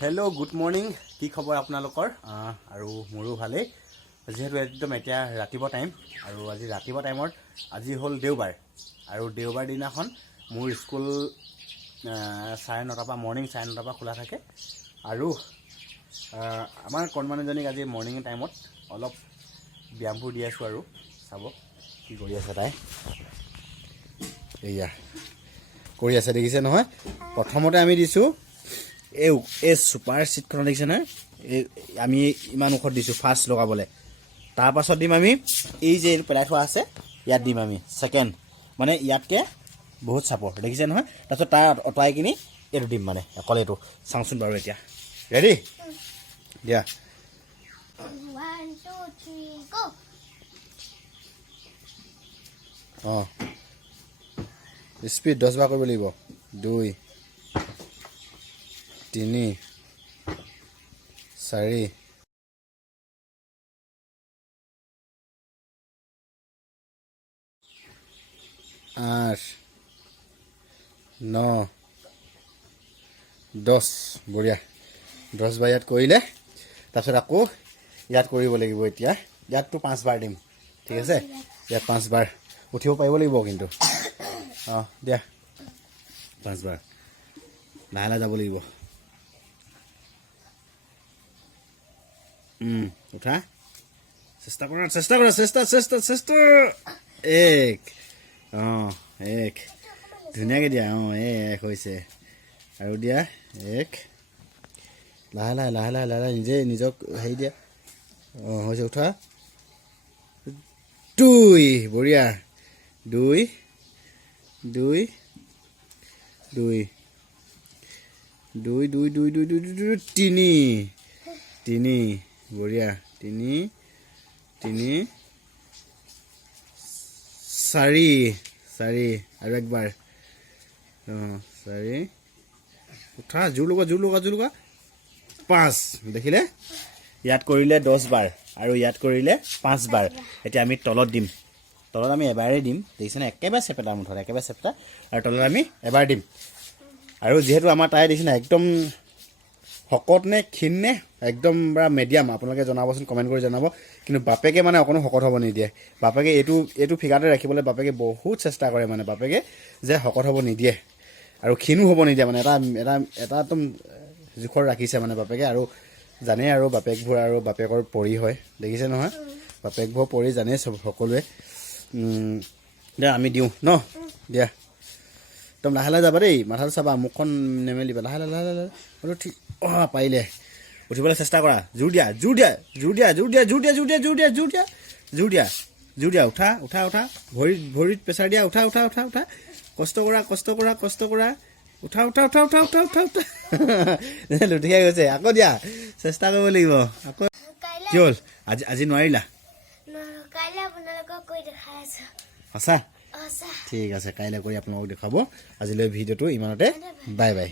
hello' good morning কি খবৰ আপোনালোকৰ আৰু মোৰো ভালেই যেহেতু একদম এতিয়া ৰাতিপুৱা টাইম আৰু আজি ৰাতিপুৱা টাইমত আজি হ'ল দেওবাৰ আৰু দেওবাৰ দিনাখন মোৰ স্কুল 9:30 পৰা মৰ্নিং 9:30 পৰা খোলা থাকে আৰু আমাৰ কণমানিজনীক আজি মৰ্নিং টাইমত অলপ ব্যায়ামবোৰ দি আছোঁ আৰু চাব কি কৰি আছে তাই এয়া কৰি আছে দেখিছে নহয় প্ৰথমতে আমি দিছোঁ এই সুপাৰ চিটখন দেখিছে নহয় আমি ইমান ওখত দিছোঁ ফাৰ্ষ্ট লগাবলৈ তাৰপাছত দিম আমি এই যে পেলাই থোৱা আছে ইয়াত দিম আমি ছেকেণ্ড মানে ইয়াতকৈ বহুত চাপৰ দেখিছে নহয় তাৰপিছত তাৰ অঁতৰাই কিনি এইটো দিম মানে অকল এইটো চাওঁচোন বাৰু এতিয়া ৰেডি দিয়া 1 2 3 go স্পীড 10 বাৰ কৰিব লাগিব 2 3 4 8 9 10 বঢ়িয়া 10 বাৰ ইয়াত কৰিলে তাৰপিছত আকৌ ইয়াত কৰিব লাগিব এতিয়া ইয়াততো 5 বাৰ দিম ঠিক আছে ইয়াত 5 বাৰ উঠিব পাৰিব লাগিব কিন্তু দিয়া 5 বাৰ লাহে লাহে যাব লাগিব উঠা চেষ্টা এক এক ধুনীয়াকৈ দিয়া এক হৈছে আৰু দিয়া এক লাহে লাহে লাহে লাহে লাহে নিজে নিজক হেৰি দিয়া হৈছে উঠা 2 বঢ়িয়া 2 2 2 2 2 2 2 2 3 3 বঢ়িয়া 3 3 4 4 আৰু একবাৰ 4 উঠা জোৰ লগা 5 দেখিলে ইয়াত কৰিলে 10 বাৰ আৰু ইয়াত কৰিলে 5 বাৰ এতিয়া আমি তলত দিম তলত আমি এবাৰেই দিম দেখিছেনে একেবাৰে চেপেটা মুঠত একেবাৰে চেপেটা আৰু তলত আমি এবাৰ দিম আৰু যিহেতু আমাৰ তাই দেখিছেনে একদম শকত নে ক্ষীণ নে একদম পুৰা মিডিয়াম আপোনালোকে জনাবচোন কমেণ্ট কৰি জনাব কিন্তু বাপেকে মানে অকণো শকত হ'ব নিদিয়ে বাপেকে এইটো ফিগাৰতে ৰাখিবলৈ বাপেকে বহুত চেষ্টা কৰে মানে বাপেকে যে শকত হ'ব নিদিয়ে আৰু ক্ষীণো হ'ব নিদিয়ে মানে এটা একদম জোখৰ ৰাখিছে মানে বাপেকে আৰু জানে আৰু বাপেকবোৰ আৰু বাপেকৰ পৰি হয় দেখিছে নহয় বাপেকবোৰ পৰি জানে চব সকলোৱে দিয়া আমি দিওঁ ন দিয়া একদম লাহে লাহে যাবা দেই মাথাটো চাবা মুখখন নেমেলিবা লাহে লাহে লাহে লাহে ঠিক পাৰিলে উঠিবলৈ চেষ্টা কৰা জোৰ দিয়া উঠা ভৰিত প্ৰেছাৰ দিয়া উঠা কষ্ট কৰা উঠা লুটিয়াই গৈছে আকৌ দিয়া চেষ্টা কৰিব লাগিব আকৌ কি হ'ল আজি নোৱাৰিলা সঁচা ঠিক আছে কাইলৈ কৰি আপোনালোকক দেখাব আজিলৈ ভিডিঅ'টো ইমানতে বাই বাই